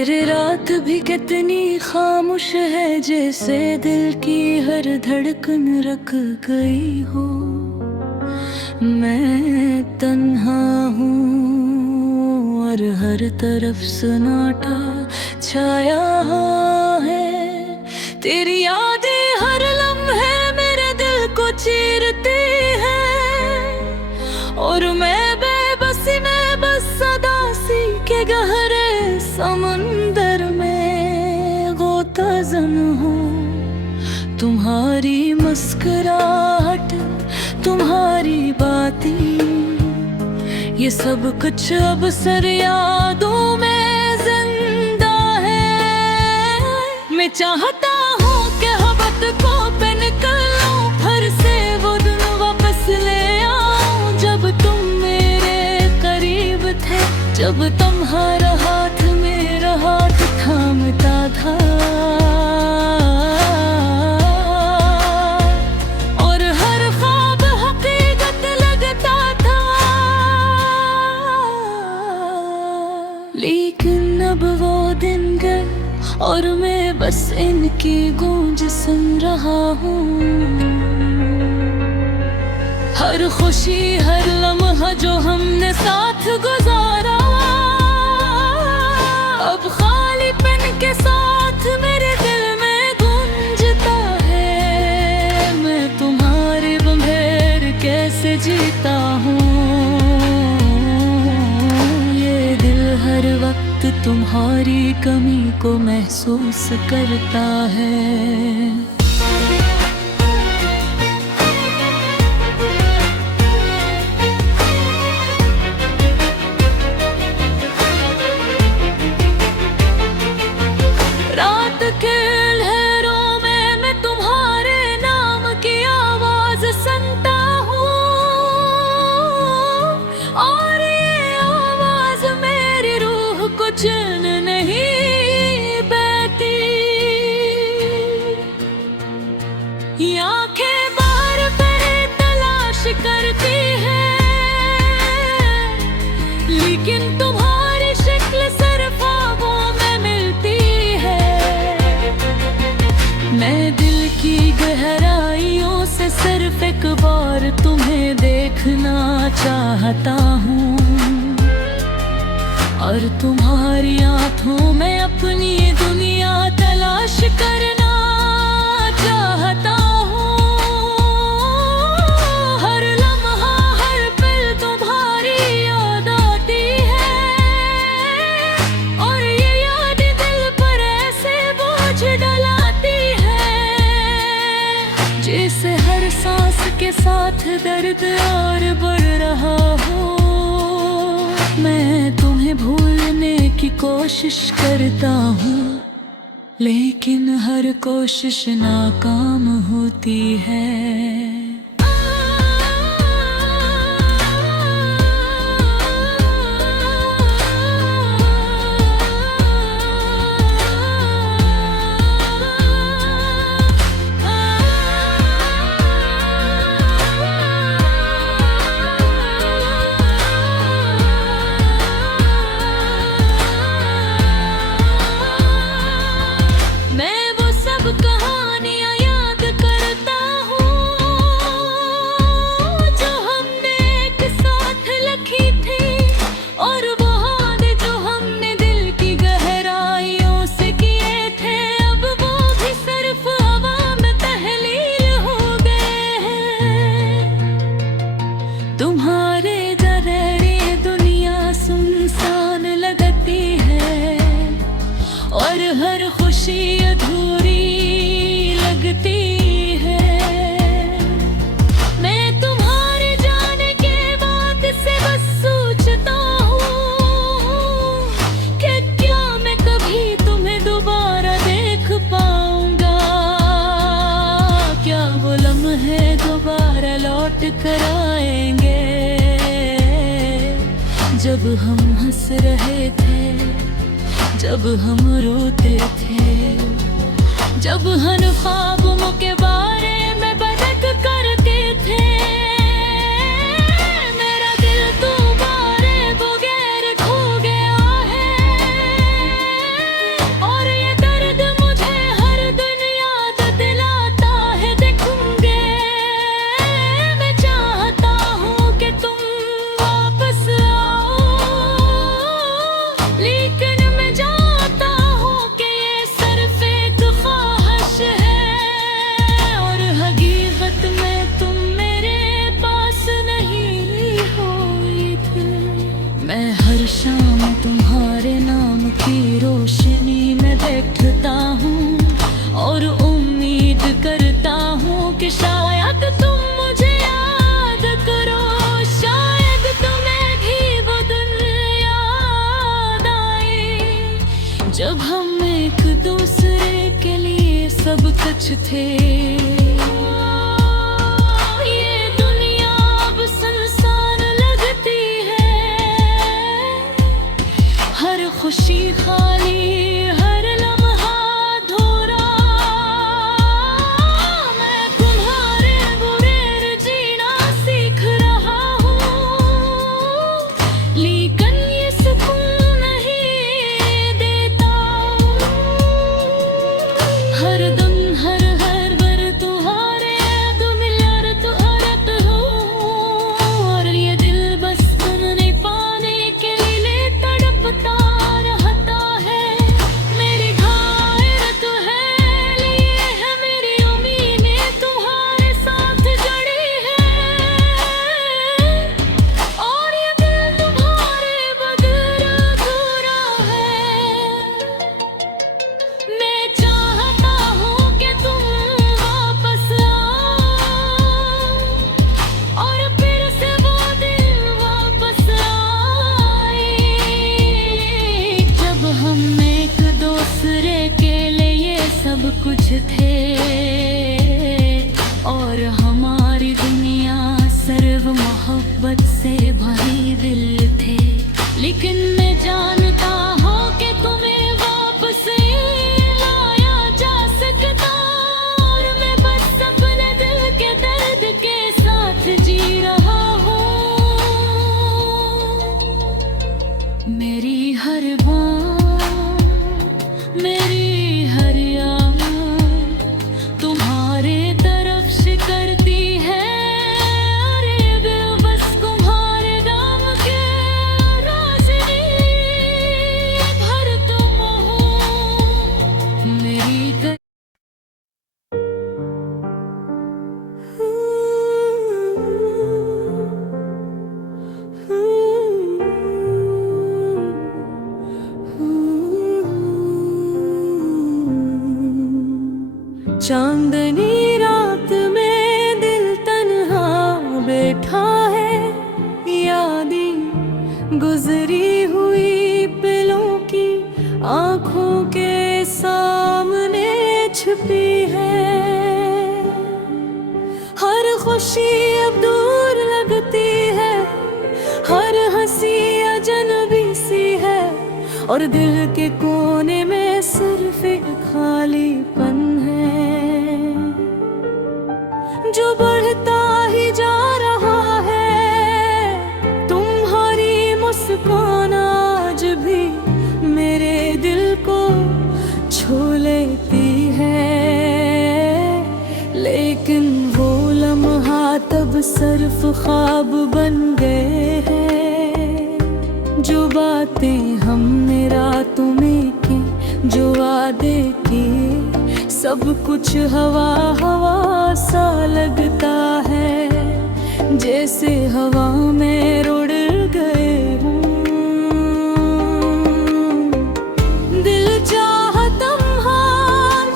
तेरे रात भी कितनी खामोश है, जैसे दिल की हर धड़कन रख गई हो। मैं तन्हा हूँ और हर तरफ सन्नाटा छाया है। तेरी यादें हर लम्हे मेरे दिल को चीरती है, और मैं बेबसी में बस सदा सी के गहरे समंदर में गोताज़न हूँ। तुम्हारी मुस्कुराहट, तुम्हारी बातें, ये सब कुछ अब सर यादों में जिंदा है। मैं चाहता हूँ कि मोहब्बत को पे निकलूं, फिर से वो दिन वापस ले आऊं जब तुम मेरे करीब थे, जब तुम्हारा हाथ मेरा हाथ थामता था। और हर ख्वाब हकीकत लगता था, लेकिन अब वो दिन गए और मैं बस इनकी गूंज सुन रहा हूँ। हर खुशी हर लम्हा जो हमने साथ गुजारा, अब खालीपन के साथ मेरे दिल में गूंजता है। मैं तुम्हारे बगैर कैसे जीता हूँ, ये दिल हर वक्त तुम्हारी कमी को महसूस करता है। चैन नहीं बहती, आंखें बार बार तलाश करती है, लेकिन तुम्हारी शक्ल सिर्फ ख्वाबों में मिलती है। मैं दिल की गहराइयों से सिर्फ एक बार तुम्हें देखना चाहता हूँ, और तुम्हारी आँखों में अपनी दुनिया तलाश करना चाहता हूँ। हर लम्हा हर पल तुम्हारी याद आती है, और ये याद दिल पर ऐसे बोझ डलाती है, जैसे हर सांस के साथ दर्द और बढ़ रहा हो। मैं तुम्हें भूलने की कोशिश करता हूँ, लेकिन हर कोशिश नाकाम होती है। कहानियाँ याद करता हूँ जो हमने एक साथ लिखी थी, और वो हाथ जो हमने दिल की गहराइयों से किए थे, अब वो भी सिर्फ हवा में तहलील हो गए हैं। तुम्हारे जरिए दुनिया सुनसान लगती है, और हर खुशी अधूरी लगती है। मैं तुम्हारे जाने के बाद से बस सोचता हूँ कि क्या मैं कभी तुम्हें दोबारा देख पाऊंगा, क्या वो लम्हे दोबारा लौट कर आएंगे जब हम हंस रहे थे, जब हम रोते थे, जब हम ख्वाबों के बारे में भटक करते थे। मेरा दिल तुम्हारे बगैर खो गया है, सब कुछ थे। ये दुनिया अब सुनसान लगती है, हर खुशी खाली, हर लम्हा अधूरा। मैं तुम्हारे बगैर जीना सीख रहा हूँ, लेकिन ये सुकून नहीं देता। हर दम हर बार तुम्हारे याद में यार तुहरत हूँ, और ये दिल बस सुनने पाने के लिए तड़पता रहता है। मेरी घायरत है लिए है, मेरी उम्मीदें तुम्हारे साथ जड़ी है, और ये दिल तुम्हारे बगैर अधूरा है। मैं चाहता हूँ कि तुम वापस आओ, और फिर से वो दिन वापस आए, जब हम एक दूसरे के लिए सब कुछ थे, और हमारी दुनिया सिर्फ मोहब्बत से भरी दिल थे। लेकिन मैं जानता हूँ कि तुम्हें वापस लाया जा सकता, और मैं बस अपने दिल के दर्द के साथ जी रहा हूँ। मेरी हर बात, मेरी हर याद तुम्हारे तरफ से करती है, अरे दिल बस तुम्हारे नाम के राज़ी भर तुम हो मेरी। चांदनी रात में दिल तन्हा बैठा है, यादें गुजरी हुई पलों की आंखों के सामने छुपी है। हर खुशी अब दूर लगती है, हर हंसी अजनबी सी है, और दिल के कोने में सिर्फ एक खालीपन है, जो बढ़ता ही जा रहा है। तुम्हारी मुस्कान आज भी मेरे दिल को छू लेती है, लेकिन वो लम्हा तब सिर्फ ख्वाब बन गए हैं। जो बातें हमने रातों में की, जो वादे किए, सब कुछ हवा हवा सा लगता है, जैसे हवा में रुड़ गए हूँ। दिल चाहता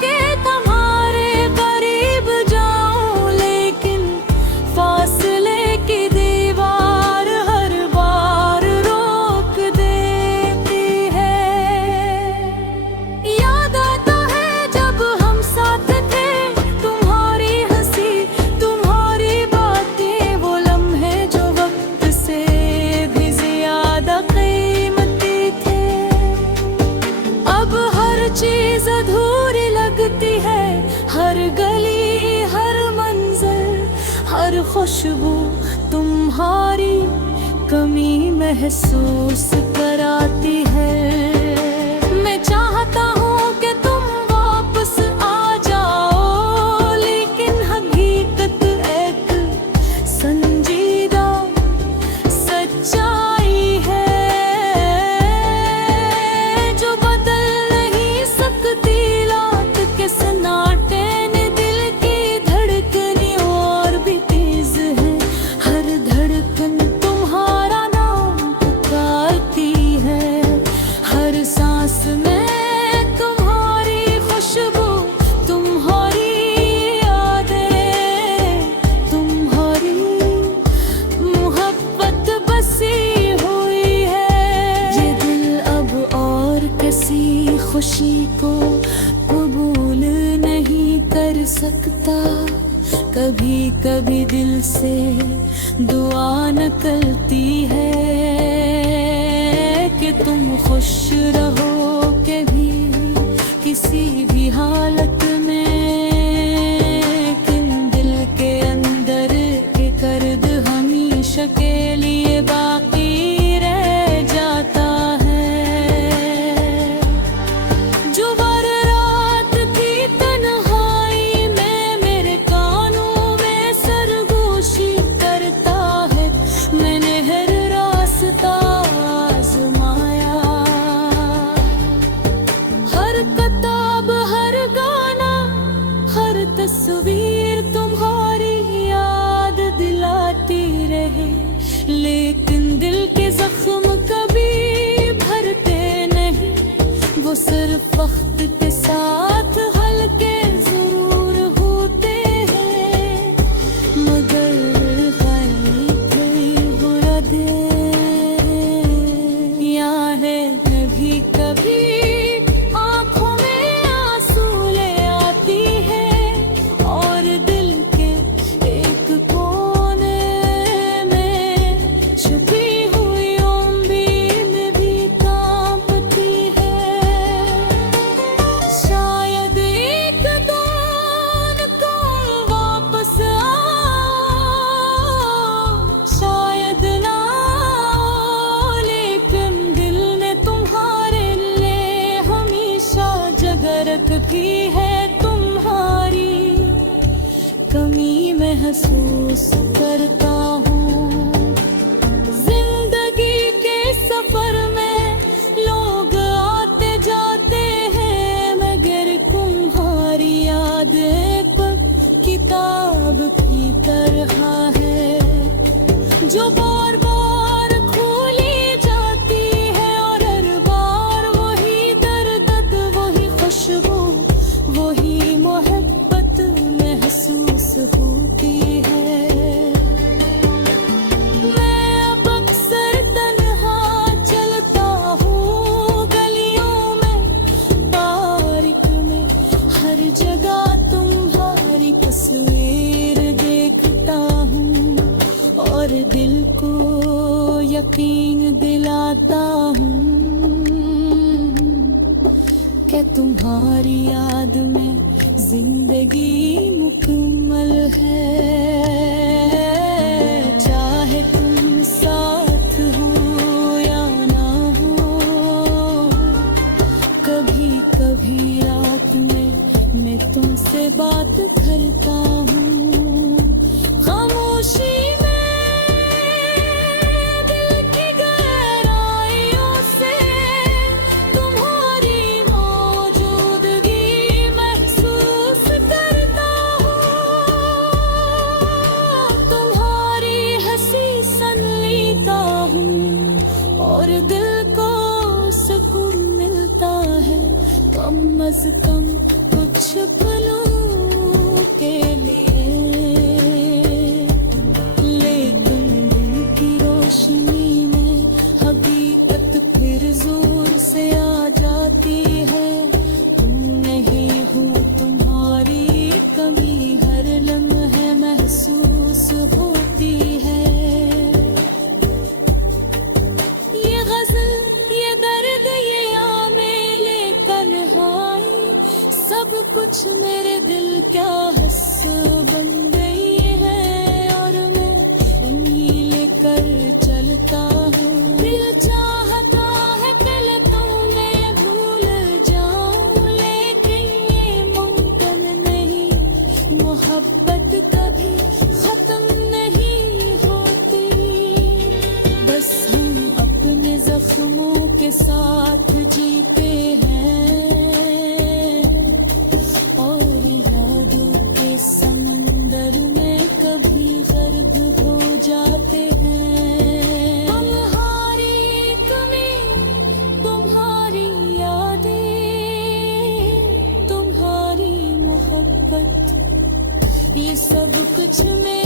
कि तुम्हारे करीब जाऊं, लेकिन फासले की दीवार हर बार रोक देती है। याद आता है जब हम साथ थे, तुम्हारी हंसी, तुम्हारी बातें, वो लम्हे जो वक्त से भी ज्यादा कीमती थे। अब हर चीज अधूरी लगती है, हर गली, हर मंजर, हर खुशबू तुम्हारी कमी महसूस कराती है। मैं चाहता हूँ कि तुम वापस आ जाओ, लेकिन हकीकत एक संजीदा सच्चाई है, जो बदल नहीं सकती। रात के सन्नाटे ने दिल की धड़कनें और भी तेज है, हर धड़कन तुम्हारा नाम पुकारती है, हर सकता, कभी कभी दिल से दुआ निकलती है कि तुम खुश रहो के भी किसी भी हालत में, किन दिल के अंदर के कर्द हमेशा के लिए बाकी रह जाता है। जो वर रात थी तन्हाई में मेरे कानों में सरगोशी करता है, मैंने हर रास्ता आजमाया, हर किताब हर गाना हर तस्वीर तुम्हारी याद दिलाती रहे, लेकिन दिल के जख्म कभी भरते नहीं, वो सिर्फ वक्त के साथ हल्के जरूर होते हैं, मगर गरीब बुरा दिन यहाँ है कभी कभी आंखों में आंसू ले आती है, और दिल के एक कोने में छुपी हुई उम्मीद भी कांपती है। शायद एक दिन तुम वापस आओ, शायद ना, लेकिन दिल ने तुम्हारे लिए हमेशा जगह रखी है, तुम्हारी कमी महसूस करता हूँ। जिंदगी के सफर में लोग आते जाते हैं, मगर तुम्हारी याद एक किताब की तरह है, जो बार बार खोली जाती है, और हर बार वही दर्द वही खुशबू वही मोहब्बत महसूस होती है। मैं अब अक्सर तन्हा चलता हूँ गलियों में तारीख में, हर जगह तुम्हारी तस्वीर देखता हूँ, और दिल को यकीन दिलाता हूँ कि तुम्हारी याद में जिंदगी मुकम्मल है। चाहे तुम साथ हो या ना हो, कभी कभी रात में मैं तुमसे बात करता हूँ, खामोशी दिल की गहराइयों से तुम्हारी मौजूदगी महसूस करता हूँ, तुम्हारी हंसी सन लेता हूँ, और दिल को सुकून मिलता है, कम अज कम कुछ पलों के लिए। लेकिन दिन की रोशनी में हकीकत फिर जोर से आ जाती है, तुम नहीं हो, तुम्हारी कमी हर लम्हे महसूस होती है। ये गज़ल ये दर्द ये आमेले तन्हाई, सब कुछ मेरे दिल क्या हंस बन गई है, और मैं इन्हीं लेकर चलता हूँ। दिल चाहता है दिल तुम्हें भूल जाऊं, लेकिन ये मुमकिन नहीं, मोहब्बत कभी खत्म नहीं होती, बस हम अपने जख्मों के साथ जीते हैं, और यादों के समंदर में कभी गर्क हो जाते हैं। तुम्हारी कमी तुम्हारी यादें तुम्हारी मोहब्बत, ये सब कुछ में